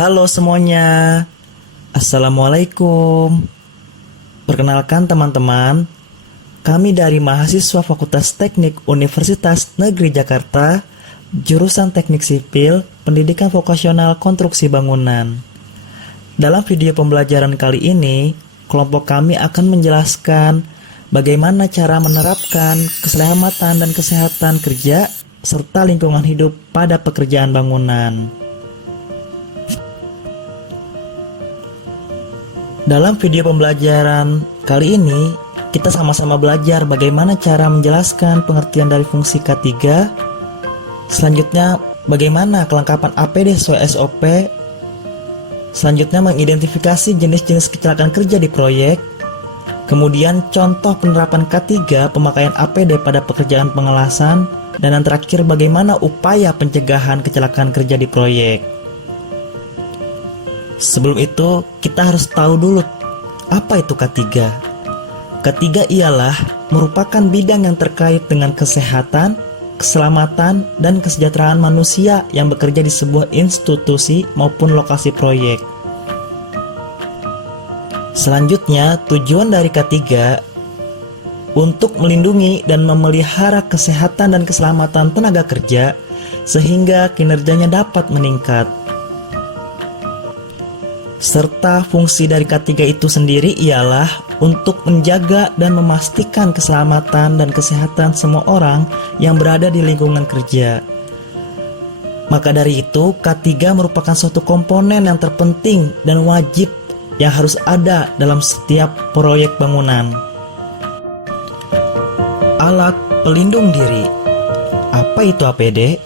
Halo semuanya, Assalamualaikum. Perkenalkan teman-teman, kami dari mahasiswa Fakultas Teknik Universitas Negeri Jakarta, jurusan Teknik Sipil, Pendidikan Vokasional Konstruksi Bangunan. Dalam video pembelajaran kali ini, kelompok kami akan menjelaskan bagaimana cara menerapkan keselamatan dan kesehatan kerja serta lingkungan hidup pada pekerjaan bangunan. Dalam video pembelajaran kali ini, kita sama-sama belajar bagaimana cara menjelaskan pengertian dari fungsi K3. Selanjutnya, bagaimana kelengkapan APD sesuai SOP. Selanjutnya, mengidentifikasi jenis-jenis kecelakaan kerja di proyek. Kemudian, contoh penerapan K3 pemakaian APD pada pekerjaan pengelasan. Dan yang terakhir, bagaimana upaya pencegahan kecelakaan kerja di proyek. Sebelum itu, kita harus tahu dulu apa itu K3. K3 ialah merupakan bidang yang terkait dengan kesehatan, keselamatan, dan kesejahteraan manusia yang bekerja di sebuah institusi maupun lokasi proyek. Selanjutnya, tujuan dari K3 untuk melindungi dan memelihara kesehatan dan keselamatan tenaga kerja sehingga kinerjanya dapat meningkat. Serta fungsi dari K3 itu sendiri ialah untuk menjaga dan memastikan keselamatan dan kesehatan semua orang yang berada di lingkungan kerja. Maka dari itu, K3 merupakan suatu komponen yang terpenting dan wajib yang harus ada dalam setiap proyek bangunan. Alat pelindung diri. Apa itu APD?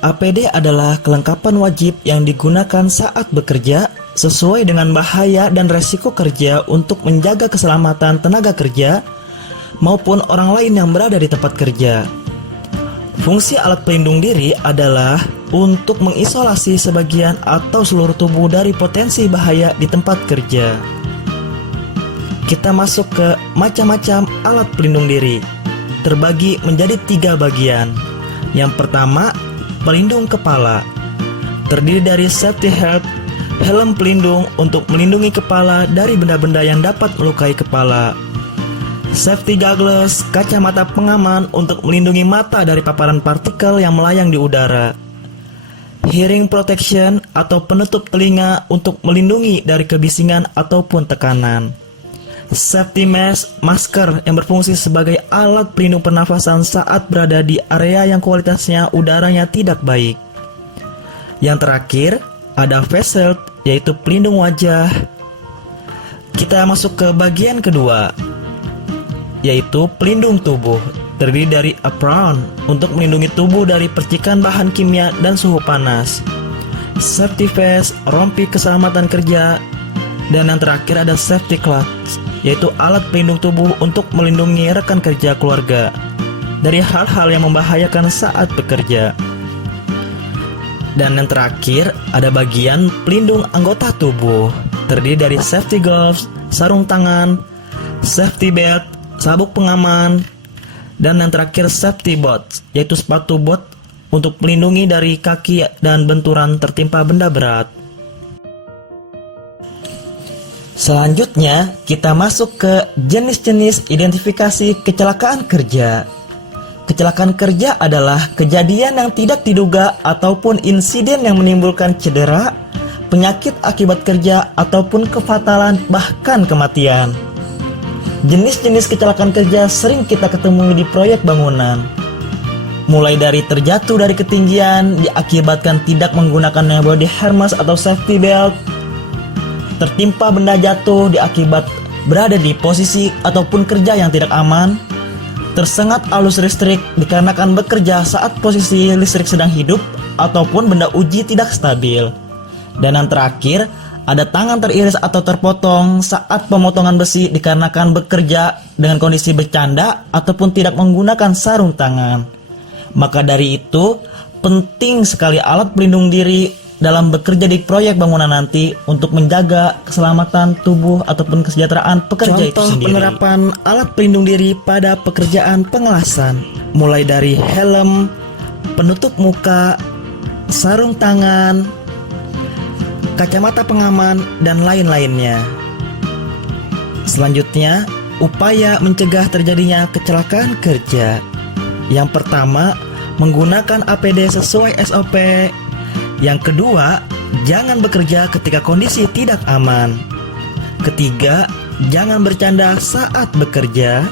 APD adalah kelengkapan wajib yang digunakan saat bekerja sesuai dengan bahaya dan resiko kerja untuk menjaga keselamatan tenaga kerja maupun orang lain yang berada di tempat kerja. Fungsi alat pelindung diri adalah untuk mengisolasi sebagian atau seluruh tubuh dari potensi bahaya di tempat kerja. Kita masuk ke macam-macam alat pelindung diri. Terbagi menjadi 3 bagian. Yang pertama, pelindung kepala. Terdiri dari safety helmet, helm pelindung untuk melindungi kepala dari benda-benda yang dapat melukai kepala. Safety goggles, kacamata pengaman untuk melindungi mata dari paparan partikel yang melayang di udara. Hearing protection atau penutup telinga untuk melindungi dari kebisingan ataupun tekanan. Safety mask, masker yang berfungsi sebagai alat pelindung pernafasan saat berada di area yang kualitasnya udaranya tidak baik. Yang terakhir, ada face shield, yaitu pelindung wajah. Kita masuk ke bagian kedua, yaitu pelindung tubuh. Terdiri dari apron untuk melindungi tubuh dari percikan bahan kimia dan suhu panas. Safety vest, rompi keselamatan kerja. Dan yang terakhir ada safety cloth, yaitu alat pelindung tubuh untuk melindungi rekan kerja keluarga dari hal-hal yang membahayakan saat bekerja. Dan yang terakhir, ada bagian pelindung anggota tubuh. Terdiri dari safety gloves, sarung tangan, safety belt, sabuk pengaman, dan yang terakhir safety boots, yaitu sepatu bot untuk melindungi dari kaki dan benturan tertimpa benda berat. Selanjutnya, kita masuk ke jenis-jenis identifikasi kecelakaan kerja. Kecelakaan kerja adalah kejadian yang tidak diduga ataupun insiden yang menimbulkan cedera, penyakit akibat kerja, ataupun kefatalan bahkan kematian. Jenis-jenis kecelakaan kerja sering kita ketemu di proyek bangunan. Mulai dari terjatuh dari ketinggian diakibatkan tidak menggunakan body harness atau safety belt, tertimpa benda jatuh diakibat berada di posisi ataupun kerja yang tidak aman, tersengat arus listrik dikarenakan bekerja saat posisi listrik sedang hidup ataupun benda uji tidak stabil. Dan yang terakhir, ada tangan teriris atau terpotong saat pemotongan besi dikarenakan bekerja dengan kondisi bercanda ataupun tidak menggunakan sarung tangan. Maka dari itu, penting sekali alat pelindung diri dalam bekerja di proyek bangunan nanti untuk menjaga keselamatan tubuh ataupun kesejahteraan pekerja itu sendiri. Contoh penerapan alat pelindung diri pada pekerjaan pengelasan, mulai dari helm, penutup muka, sarung tangan, kacamata pengaman, dan lain-lainnya. Selanjutnya, upaya mencegah terjadinya kecelakaan kerja. Yang pertama, menggunakan APD sesuai SOP. Yang kedua, jangan bekerja ketika kondisi tidak aman. Ketiga, jangan bercanda saat bekerja.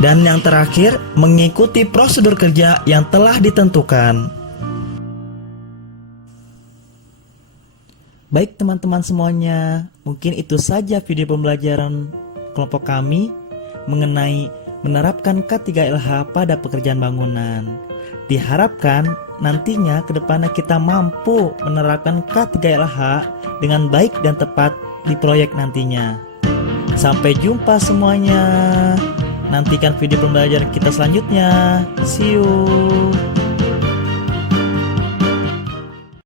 Dan yang terakhir, mengikuti prosedur kerja yang telah ditentukan. Baik teman-teman semuanya, mungkin itu saja video pembelajaran kelompok kami mengenai menerapkan K3LH pada pekerjaan bangunan. Diharapkan nantinya ke depannya kita mampu menerapkan K3LH dengan baik dan tepat di proyek nantinya. Sampai jumpa semuanya. Nantikan video pembelajaran kita selanjutnya. See you.